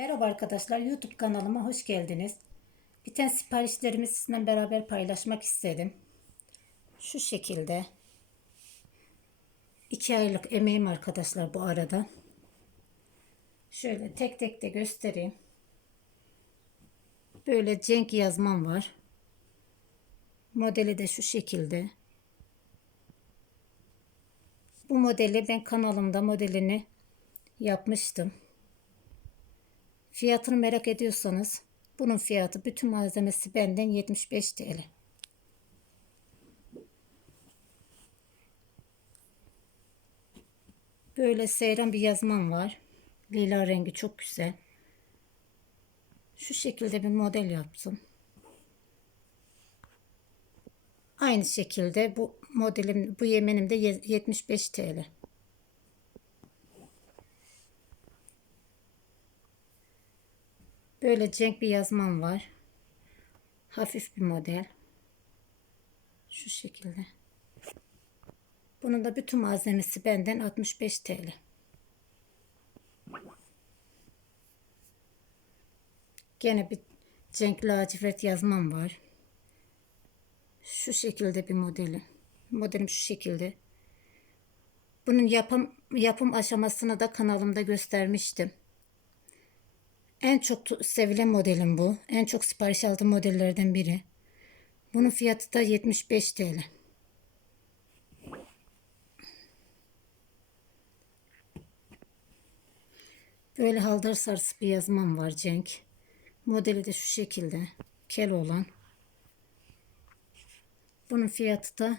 Merhaba arkadaşlar YouTube kanalıma hoş geldiniz. Biten siparişlerimi sizinle beraber paylaşmak istedim. Şu şekilde. 2 aylık emeğim arkadaşlar bu arada. Şöyle tek tek de göstereyim. Böyle cenk yazmam var. Modeli de şu şekilde. Bu modeli ben kanalımda modelini yapmıştım. Fiyatını merak ediyorsanız bunun fiyatı bütün malzemesi benden 75 TL. Böyle seyran bir yazmam var. Lila rengi çok güzel. Şu şekilde bir model yaptım. Aynı şekilde bu modelim bu yemenim de 75 TL. Böyle cenk bir yazmam var. Hafif bir model. Şu şekilde. Bunun da bütün malzemesi benden 65 TL. Gene bir cenk lacivert yazmam var. Şu şekilde bir modeli. Modelim şu şekilde. Bunun yapım yapım aşamasını da kanalımda göstermiştim. En çok sevilen modelim bu. En çok sipariş aldığım modellerden biri. Bunun fiyatı da 75 TL. Böyle haldar sarısı bir yazmam var Cenk. Modeli de şu şekilde. Kel olan. Bunun fiyatı da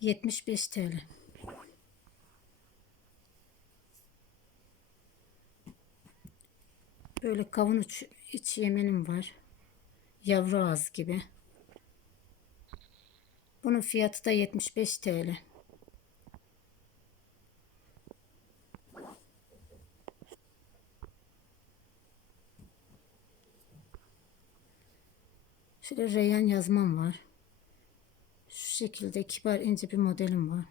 75 TL. Böyle kavun iç, yemenim var. Yavru ağız gibi. Bunun fiyatı da 75 TL. Şöyle reyhan yazmam var. Şu şekilde kibar ince bir modelim var.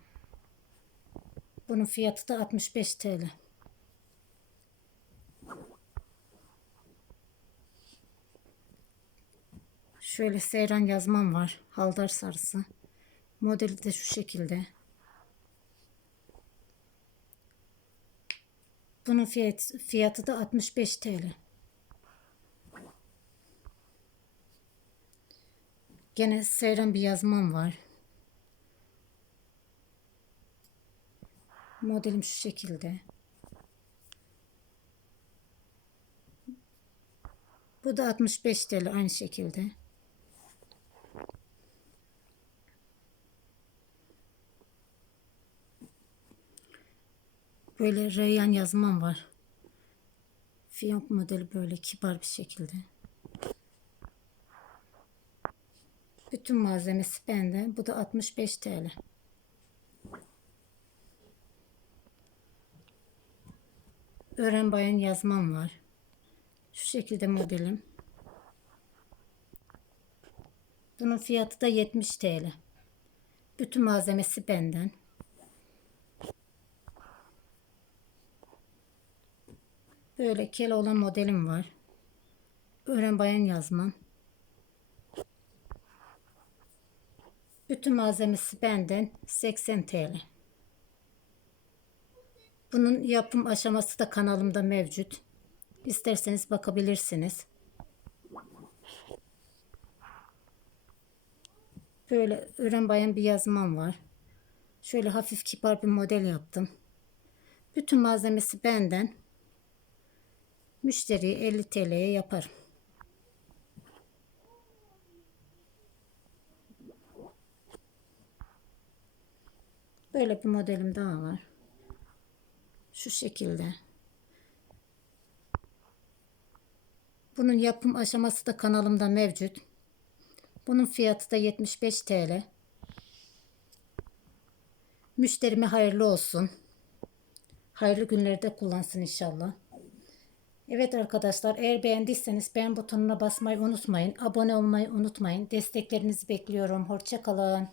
Bunun fiyatı da 65 TL. Şöyle seyran yazmam var. Haldar sarısı. Modeli de şu şekilde. Bunun fiyat, fiyatı da 65 TL. Gene seyran bir yazmam var. Modelim şu şekilde. Bu da 65 TL aynı şekilde. Böyle reyyan yazmam var. Fiyonk modeli böyle kibar bir şekilde. Bütün malzemesi bende. Bu da 65 TL. Öğren bayan yazmam var. Şu şekilde modelim. Bunun fiyatı da 70 TL. Bütün malzemesi benden. Böyle kel olan modelim var. Öğren bayan yazmam. Bütün malzemesi benden 80 TL. Bunun yapım aşaması da kanalımda mevcut. İsterseniz bakabilirsiniz. Böyle öğren bayan bir yazmam var. Şöyle hafif kibar bir model yaptım. Bütün malzemesi benden. Müşteriye 50 TL'ye yaparım. Böyle bir modelim daha var. Şu şekilde. Bunun yapım aşaması da kanalımda mevcut. Bunun fiyatı da 75 TL. Müşterime hayırlı olsun. Hayırlı günlerde kullansın inşallah. Evet arkadaşlar eğer beğendiyseniz beğen butonuna basmayı unutmayın. Abone olmayı unutmayın. Desteklerinizi bekliyorum. Hoşçakalın.